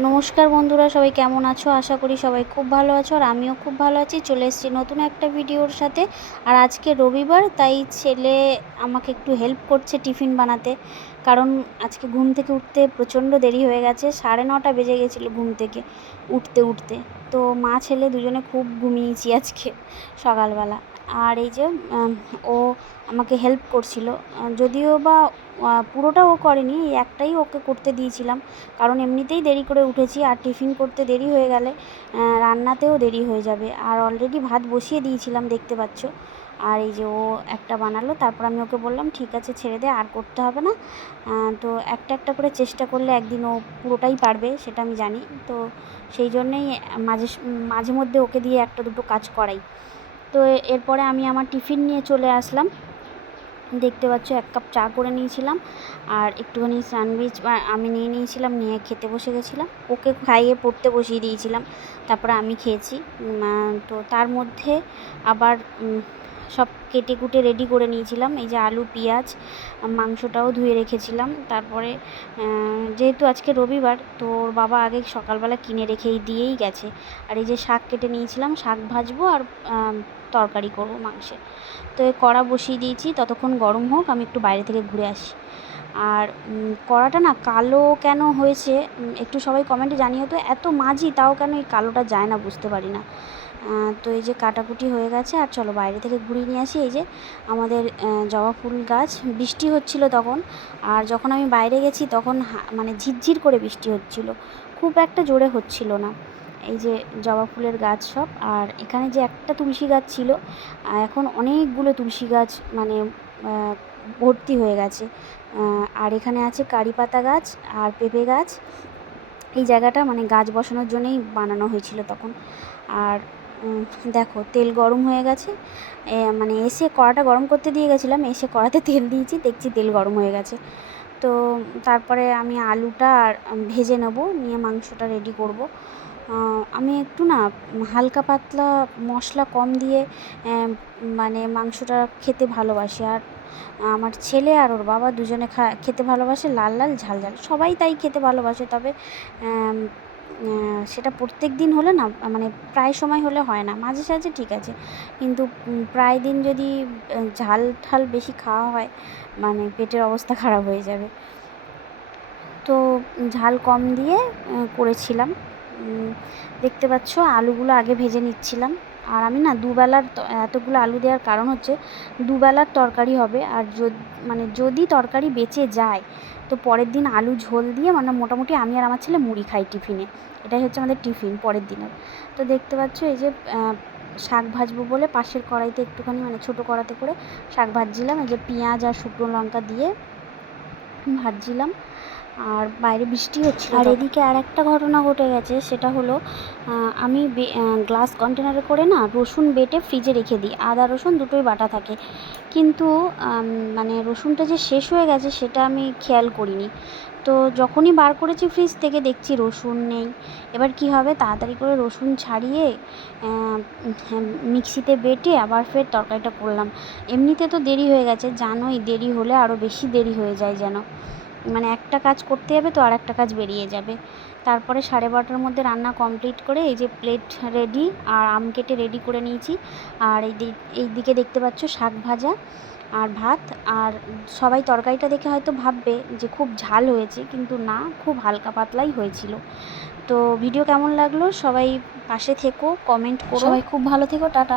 নমস্কার বন্ধুরা, সবাই কেমন আছো? আশা করি সবাই খুব ভালো আছো আর আমিও খুব ভালো আছি। চলে এসেছি নতুন একটা ভিডিওর সাথে। আর আজকে রবিবার, তাই ছেলে আমাকে একটু হেল্প করছে টিফিন বানাতে। কারণ আজকে ঘুম থেকে উঠতে প্রচণ্ড দেরি হয়ে গেছে, সাড়ে নটা বেজে গেছিল ঘুম থেকে উঠতে উঠতে। তো মা, ছেলে দুজনে খুব ঘুমিয়েছি আজকে সকালবেলা। আর এই যে ও আমাকে হেল্প করছিল। যদিও বা পুরোটা ও করেনি, এই একটাই ওকে করতে দিয়েছিলাম। কারণ এমনিতেই দেরি করে উঠেছি, আর টিফিন করতে দেরি হয়ে গেলে রান্নাতেও দেরি হয়ে যাবে। আর অলরেডি ভাত বসিয়ে দিয়েছিলাম, দেখতে পাচ্ছ। আর এই যে ও একটা বানালো, তারপর আমি ওকে বললাম, ঠিক আছে, ছেড়ে দে, আর করতে হবে না। তো একটা একটা করে চেষ্টা করলে একদিন ও পুরোটাই পারবে, সেটা আমি জানি। তো সেই জন্যেই মাঝে মাঝে মধ্যে ওকে দিয়ে একটা দুটো কাজ করাই। তো এরপরে আমি আমার টিফিন নিয়ে চলে আসলাম। দেখতে পাচ্ছ, এক কাপ চা করে নিয়েছিলাম, আর একটুখানি স্যান্ডউইচ আমি নিয়ে নিয়েছিলাম, নিয়ে খেতে বসে গেছিলাম। ওকে খাইয়ে পড়তে বসিয়ে দিয়েছিলাম। তারপরে আমি খেয়েছি। তো তার মধ্যে আবার সব কেটে কুটে রেডি করে নিয়েছিলাম। এই যে আলু, পেঁয়াজ, মাংসটাও ধুয়ে রেখেছিলাম। তারপরে যেহেতু আজকে রবিবার, তো ওর বাবা আগে সকালবেলা কিনে রেখেই দিয়েই গেছে। আর এই যে শাক কেটে নিয়েছিলাম, শাক ভাজবো আর তরকারি করব মাংসের। তো এই কড়া বসিয়ে দিয়েছি, ততক্ষণ গরম হোক, আমি একটু বাইরে থেকে ঘুরে আসি। আর কড়াটা না কালো কেন হয়েছে একটু সবাই কমেন্টে জানিও তো, এত মাঝি, তাও কেন এই কালোটা যায় না বুঝতে পারি না। তো এই যে কাটাকুটি হয়ে গেছে, আর চলো বাইরে থেকে ঘুরিয়ে নিয়ে আসি। এই যে আমাদের জবা ফুল গাছ, বৃষ্টি হচ্ছিল তখন। আর যখন আমি বাইরে গেছি, তখন মানে ঝিরঝির করে বৃষ্টি হচ্ছিল। খুব একটা জোরে হচ্ছিল না। এই যে জবা ফুলের গাছ সব। আর এখানে যে একটা তুলসী গাছ ছিল এখন অনেকগুলো তুলসী গাছ মানে ভর্তি হয়ে গেছে। আর এখানে আছে কারি পাতা গাছ আর পেঁপে গাছ। এই জায়গাটা মানে গাছ বসানোর জন্যই বানানো হয়েছিল তখন। আর দেখো, তেল গরম হয়ে গেছে। মানে এসে কড়াটা গরম করতে দিয়ে গেছিলাম, এসে কড়াতে তেল দিয়েছি, দেখছি তেল গরম হয়ে গেছে। তো তারপরে আমি আলুটা আর ভেজে নেব, নিয়ে মাংসটা রেডি করব। আমি একটু না, হালকা পাতলা মশলা কম দিয়ে মানে মাংসটা খেতে ভালোবাসি। আর আমার ছেলে আর ওর বাবা দুজনে খা, খেতে ভালোবাসে, লাল লাল, ঝাল ঝাল। সবাই তাই খেতে ভালোবাসে, তবে সেটা প্রত্যেক দিন হলে না মানে প্রায় সময় হলে হয় না। মাঝে সাঝে ঠিক আছে। কিন্তু প্রায় দিন যদি ঝাল ঠাল বেশি খাওয়া হয় মানে পেটের অবস্থা খারাপ হয়ে যাবে। তো, ঝাল কম দিয়ে করেছিলাম। দেখতে পাচ্ছ, আলুগুলো আগে ভেজে নিচ্ছিলাম। আর আমি না দুবেলার এতগুলো আলু দেওয়ার কারণ হচ্ছে দুবেলার তরকারি হবে আর মানে যদি তরকারি বেঁচে যায়, তো পরের দিন আলু ঝোল দিয়ে মানে মোটামুটি আমি আর আমার ছেলে মুড়ি খাই টিফিনে। এটাই হচ্ছে আমাদের টিফিন পরের দিনের। তো দেখতে পাচ্ছ এই যে শাক ভাজবো বলে পাশের কড়াইতে একটুখানি মানে ছোটো কড়াতে করে শাক ভাজছিলাম। এই যে পেঁয়াজ আর শুকনো লঙ্কা দিয়ে ভাজছিলাম আর বাইরে বৃষ্টি হচ্ছে আর এদিকে আর একটা ঘটনা ঘটে গেছে সেটা হলো আমি গ্লাস কন্টেনারে করে না রসুন বেটে ফ্রিজে রেখে দিই আদা রসুন দুটোই বাটা থাকে। কিন্তু মানে রসুনটা যে শেষ হয়ে গেছে সেটা আমি খেয়াল করিনি। তো যখনই বার করেছি ফ্রিজ থেকে দেখছি রসুন নেই। এবার কি হবে? তাড়াতাড়ি করে রসুন ছাড়িয়ে হ্যাঁ, মিক্সিতে বেটে আবার ফের তরকারিটা করলাম। এমনিতে তো দেরি হয়ে গেছে জানোই দেরি হলে আরও বেশি দেরি হয়ে যায় যেন। মানে একটা কাজ করতে যাবে তো আর একটা কাজ বেরিয়ে যাবে। তারপরে সাড়ে বারোটার মধ্যে রান্না কমপ্লিট করে এই যে প্লেট রেডি আর আম কেটে রেডি করে নিয়েছি। আর এই এই দিকে দেখতে পাচ্ছ শাক ভাজা আর ভাত। আর সবাই তরকারিটা দেখে হয়তো ভাববে যে খুব ঝাল হয়েছে, কিন্তু না, খুব হালকা পাতলাই হয়েছিল। তো ভিডিও কেমন লাগল? সবাই পাশে থেকো কমেন্ট করো। সবাই খুব ভালো থেকো, টাটা।